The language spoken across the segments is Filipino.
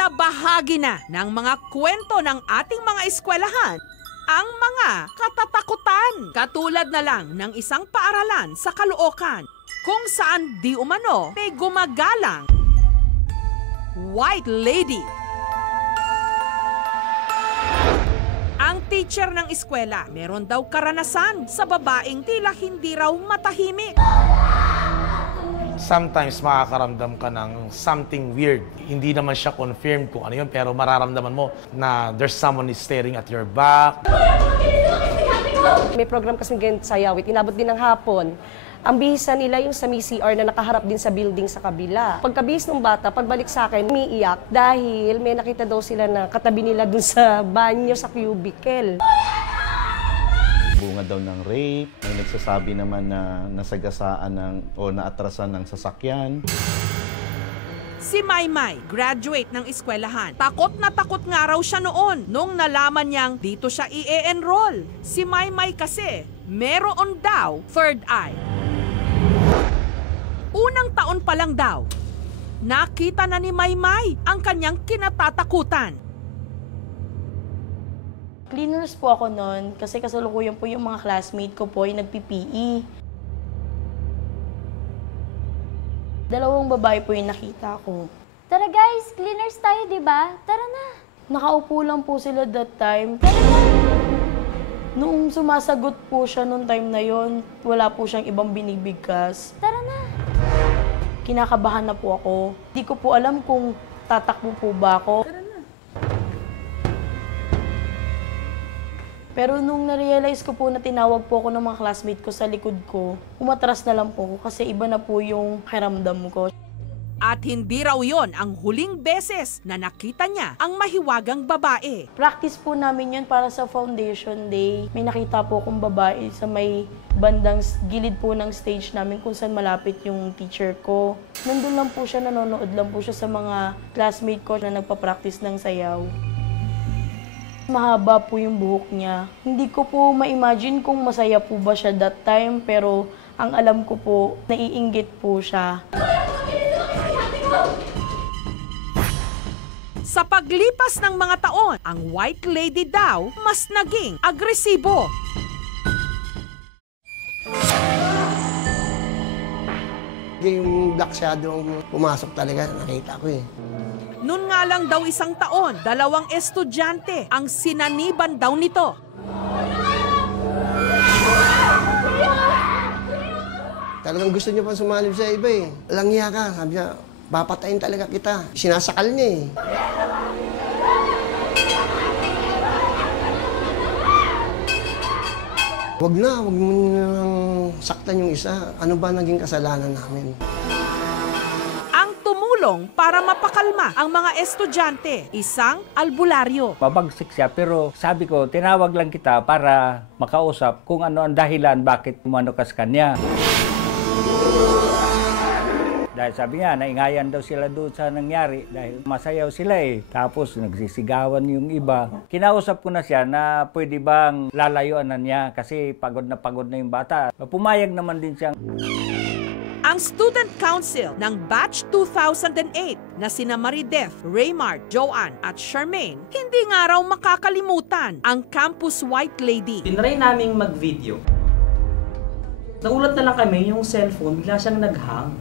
Tila bahagi na ng mga kwento ng ating mga eskwelahan ang mga katatakutan. Katulad na lang ng isang paaralan sa Caloocan kung saan di umano may gumagalang White Lady. Ang teacher ng eskwela, meron daw karanasan sa babaeng tila hindi raw matahimik. Sometimes makakaramdam ka ng something weird. Hindi naman siya confirmed kung ano yun, pero mararamdaman mo na there's someone is staring at your back. May program kasi ganyan sa Yawit, inabot din ng hapon. Ang bihisa nila yung sa CR na nakaharap din sa building sa kabila. Pagkabihis ng bata, pagbalik sa akin, umiiyak dahil may nakita daw sila na katabi nila dun sa banyo sa cubicle. Bunga daw ng rape, may nagsasabi naman na nasagasaan o naatrasan ng sasakyan. Si Maymay, graduate ng eskwelahan. Takot na takot nga raw siya noon nung nalaman niyang dito siya i-enroll. Si Maymay kasi, meron daw third eye. Unang taon pa lang daw, nakita na ni Maymay ang kanyang kinatatakutan. Cleaners po ako noon kasi kasalukuyan po yung mga classmate ko po yung nag-PPE. Dalawang babae po yung nakita ko. Tara guys, cleaners tayo, di ba? Tara na. Nakaupo lang po sila that time. Tara na. Noong sumasagot po siya noong time na yon, wala po siyang ibang binibigkas. Tara na. Kinakabahan na po ako. Di ko po alam kung tatakbo po ba ako. Tara na. Pero nung na-realize ko po na tinawag po ako ng mga classmate ko sa likod ko, umatras na lang po ako kasi iba na po yung pakiramdam ko. At hindi raw yon ang huling beses na nakita niya ang mahiwagang babae. Practice po namin yun para sa foundation day. May nakita po akong babae sa may bandang gilid po ng stage namin kung saan malapit yung teacher ko. Nandun lang po siya, nanonood lang po siya sa mga classmate ko na nagpa-practice ng sayaw. Mahaba po yung buhok niya. Hindi ko po ma-imagine kung masaya po ba siya that time, pero ang alam ko po, naiinggit po siya. Sa paglipas ng mga taon, ang White Lady daw mas naging agresibo. Yung black shadow pumasok talaga, nakita ko eh. Noon nga lang daw isang taon, 2 estudyante ang sinaniban daw nito. Talagang gusto niya pa sumalib sa iba eh. Langya ka, sabi niya, papatayin talaga kita. Sinasakal niya eh. Wag mo nang saktan yung isa. Ano ba naging kasalanan namin? Para mapakalma ang mga estudyante, isang albularyo. Mabagsik siya pero sabi ko, tinawag lang kita para makausap kung ano ang dahilan bakit umano ka sa kanya. Dahil sabi niya, naingayan daw sila doon sa nangyari dahil masayaw sila eh. Tapos nagsisigawan yung iba. Kinausap ko na siya na pwede bang lalayuan na niya kasi pagod na yung bata. Pumayag naman din siya. Ang Student Council ng Batch 2008 na sina Marideth, Raymart, Joanne at Charmaine, hindi nga raw makakalimutan ang Campus White Lady. Tinry naming mag-video. Nagulat na lang kami yung cellphone, bigla siyang nag-hang.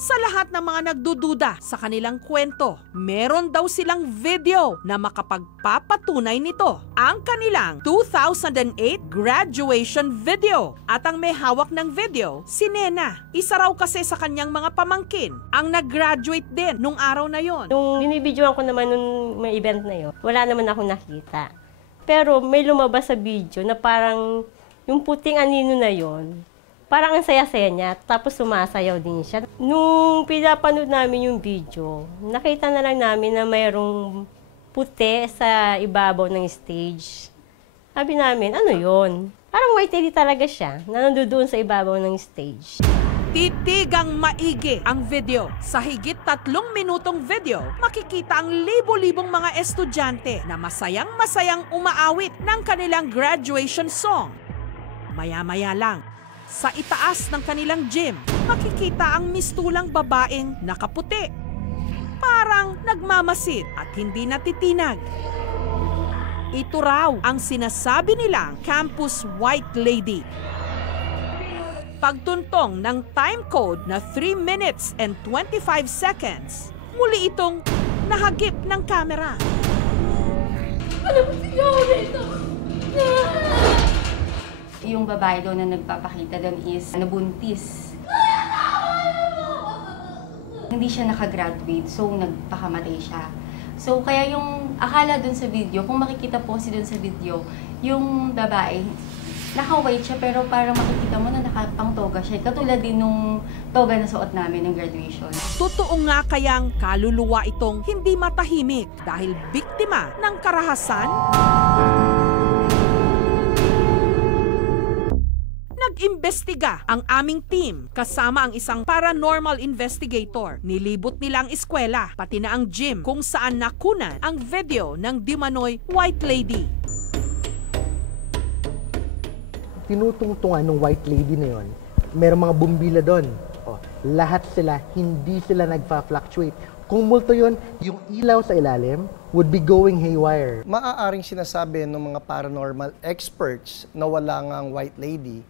Sa lahat ng mga nagdududa sa kanilang kwento, meron daw silang video na makapagpapatunay nito. Ang kanilang 2008 graduation video. At ang may hawak ng video, si Nena. Isa raw kasi sa kanyang mga pamangkin ang nag-graduate din nung araw na yon. Nung binibidyoan ko naman nung may event na yon, wala naman ako nakita. Pero may lumabas sa video na parang yung puting anino na yon, parang ang saya-saya niya, tapos sumasayaw din siya. Nung pinapanood namin yung video, nakita na lang namin na mayroong puti sa ibabaw ng stage. Sabi namin, ano yon? Parang white lady talaga siya, na nandoon sa ibabaw ng stage. Titigang maigi ang video. Sa higit 3 minutong video, makikita ang libo-libong mga estudyante na masayang-masayang umaawit ng kanilang graduation song. Maya-maya lang, sa itaas ng kanilang gym, makikita ang mistulang babaeng nakaputi. parang nagmamasid at hindi natitinag. Ito raw ang sinasabi nilang campus white lady. Pagtuntong ng time code na 3 minutes and 25 seconds, muli itong nahagip ng kamera. Yung babae daw na nagpapakita doon is nabuntis. Hindi siya nakagraduate, so nagpakamatay siya. So kaya yung akala doon sa video, kung makikita po si doon sa video, yung babae, naka-white siya pero parang makikita mo na nakapang-toga siya. Katulad din nung toga na suot namin ng graduation. Totoo nga kayang kaluluwa itong hindi matahimik dahil biktima ng karahasan? Nag-imbestiga ang aming team kasama ang isang paranormal investigator. Nilibot nila ang eskwela, pati na ang gym kung saan nakunan ang video ng dimanoy white lady. Tinutungtungan ng white lady na yon, merong mga bumbila doon. Lahat sila, hindi sila nagpa-fluctuate. Kung multo yon, yung ilaw sa ilalim would be going haywire. Maaaring sinasabi ng mga paranormal experts na wala nga ang white lady.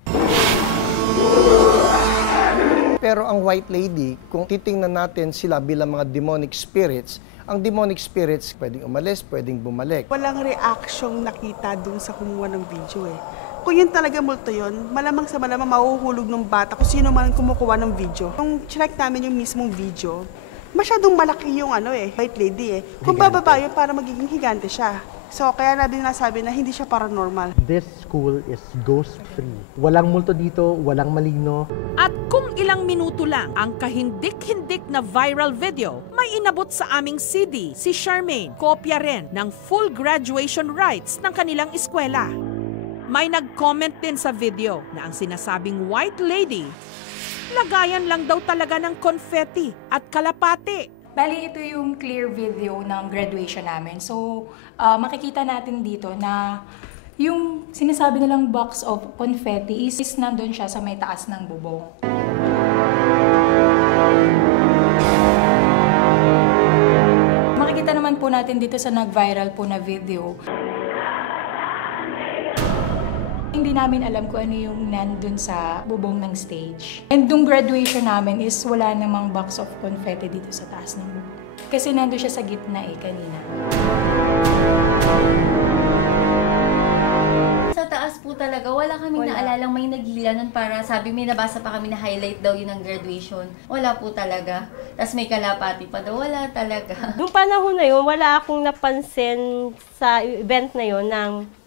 Pero ang white lady, kung titingnan natin sila bilang mga demonic spirits, ang demonic spirits pwedeng umalis, pwedeng bumalik. Walang reaksyong nakita dun sa kumuha ng video eh. Kung yun talaga multo yun, malamang sa malamang mahuhulog ng bata kung sino man kumukuha ng video. Nung check namin yung mismong video, masyadong malaki yung white lady eh. Kung bababa yun, para magiging higante siya. So, kaya natin nasabi na hindi siya paranormal. This school is ghost-free. Walang multo dito, walang maligno. At kung ilang minuto lang ang kahindik-hindik na viral video, may inabot sa aming CD si Charmaine. Kopya rin ng full graduation rites ng kanilang eskwela. May nag-comment din sa video na ang sinasabing white lady, lagayan lang daw talaga ng confetti at kalapate. Bali, ito yung clear video ng graduation namin. So, makikita natin dito na yung sinasabi nilang box of confetti is nandun siya sa may taas ng bubong. Makikita naman po natin dito sa nag-viral po na video. Hindi namin alam kung ano yung nandun sa bubong ng stage. And yung graduation namin is wala namang box of confetti dito sa taas ng bubong. Kasi nandun siya sa gitna kanina. Sa taas po talaga, wala kaming naalalang may naghila nun para sabi, may nabasa pa kami na highlight daw yun ng graduation. Wala po talaga. Tapos may kalapati pa daw, wala talaga. Noong panahon na yun, wala akong napansin sa event na yun ng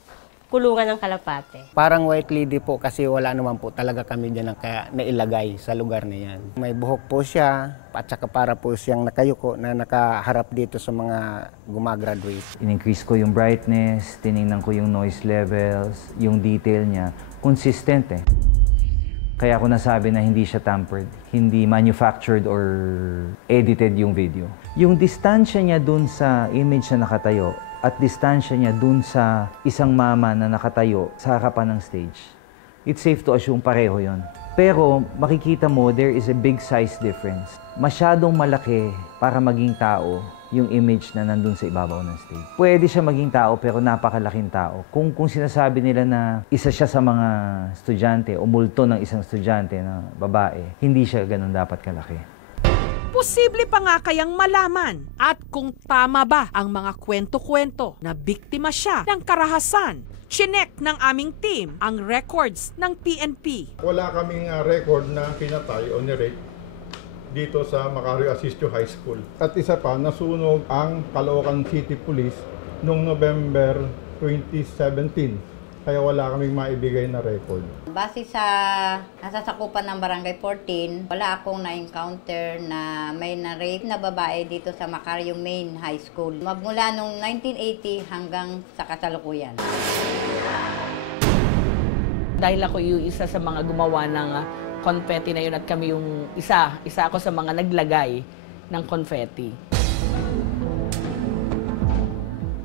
kulungan ng kalapate. Parang white lady po kasi wala naman po talaga kami dyan nailagay sa lugar na yan. May buhok po siya at saka para po siyang nakayuko na nakaharap dito sa mga gumagraduate. In-increase ko yung brightness, tinignan ko yung noise levels, yung detail niya. Consistent eh. Kaya ako nasabi na hindi siya tampered, hindi manufactured or edited yung video. Yung distansya niya dun sa image na nakatayo, at distansya niya dun sa isang mama na nakatayo sa harapan ng stage, it's safe to assume pareho yon. Pero makikita mo, there is a big size difference. Masyadong malaki para maging tao yung image na nandun sa ibabaw ng stage. Pwede siya maging tao pero napakalaking tao. Kung sinasabi nila na isa siya sa mga estudyante o multo ng isang estudyante na babae, hindi siya ganun dapat kalaki. Posible pa nga kayang malaman at kung tama ba ang mga kwento-kwento na biktima siya ng karahasan. Chinek ng aming team ang records ng PNP. Wala kaming record na pinatay o nirate dito sa Macario Asistio High School. At isa pa, nasunog ang Caloocan City Police noong November 2017. Kaya wala kaming maibigay na record. Base sa nasasakupan ng Barangay 14, wala akong na-encounter na may na-rape na babae dito sa Macario Main High School. Magmula noong 1980 hanggang sa kasalukuyan. Dahil ako yung isa sa mga gumawa ng confetti na yun at kami yung isa ako sa mga naglagay ng confetti.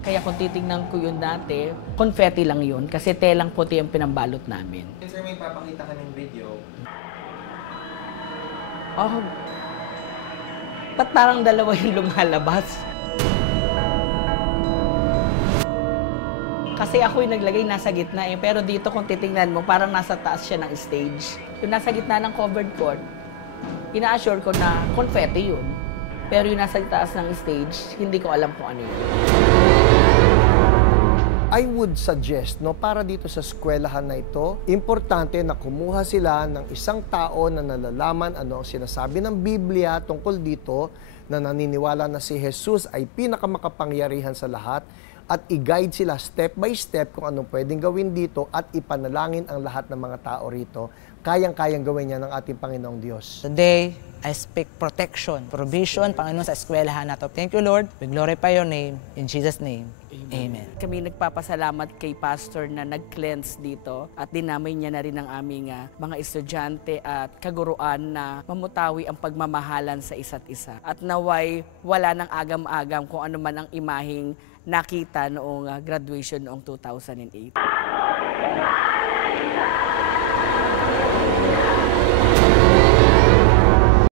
Kaya kung titignan ko yun dati, confetti lang yun kasi telang puti ang pinambalot namin. Sir, may papakita ka ng video. Ba't parang dalawa yung lumalabas? Kasi ako yung naglagay nasa gitna eh. Pero dito kung titingnan mo, parang nasa taas siya ng stage. Yung nasa gitna ng covered court, ina-assure ko na confetti yun. Pero yung nasa taas ng stage, hindi ko alam kung ano yun. I would suggest, no, para dito sa eskwelahan na ito, importante na kumuha sila ng isang tao na nalalaman ano ang sinasabi ng Biblia tungkol dito, na naniniwala na si Jesus ay pinakamakapangyarihan sa lahat, at i-guide sila step by step kung anong pwedeng gawin dito at ipanalangin ang lahat ng mga tao rito. Kayang-kayang gawin niya ng ating Panginoong Diyos. Today, I speak protection, provision, Panginoon, sa eskwelahan na to. Thank you, Lord. We glorify your name. In Jesus' name, amen. Kami nagpapasalamat kay Pastor na nag-cleanse dito at dinamay niya na rin ang aming mga estudyante at kaguruan na mamutawi ang pagmamahalan sa isa't isa. At naway wala nang agam-agam kung ano man ang imaheng nakita noong graduation noong 2008.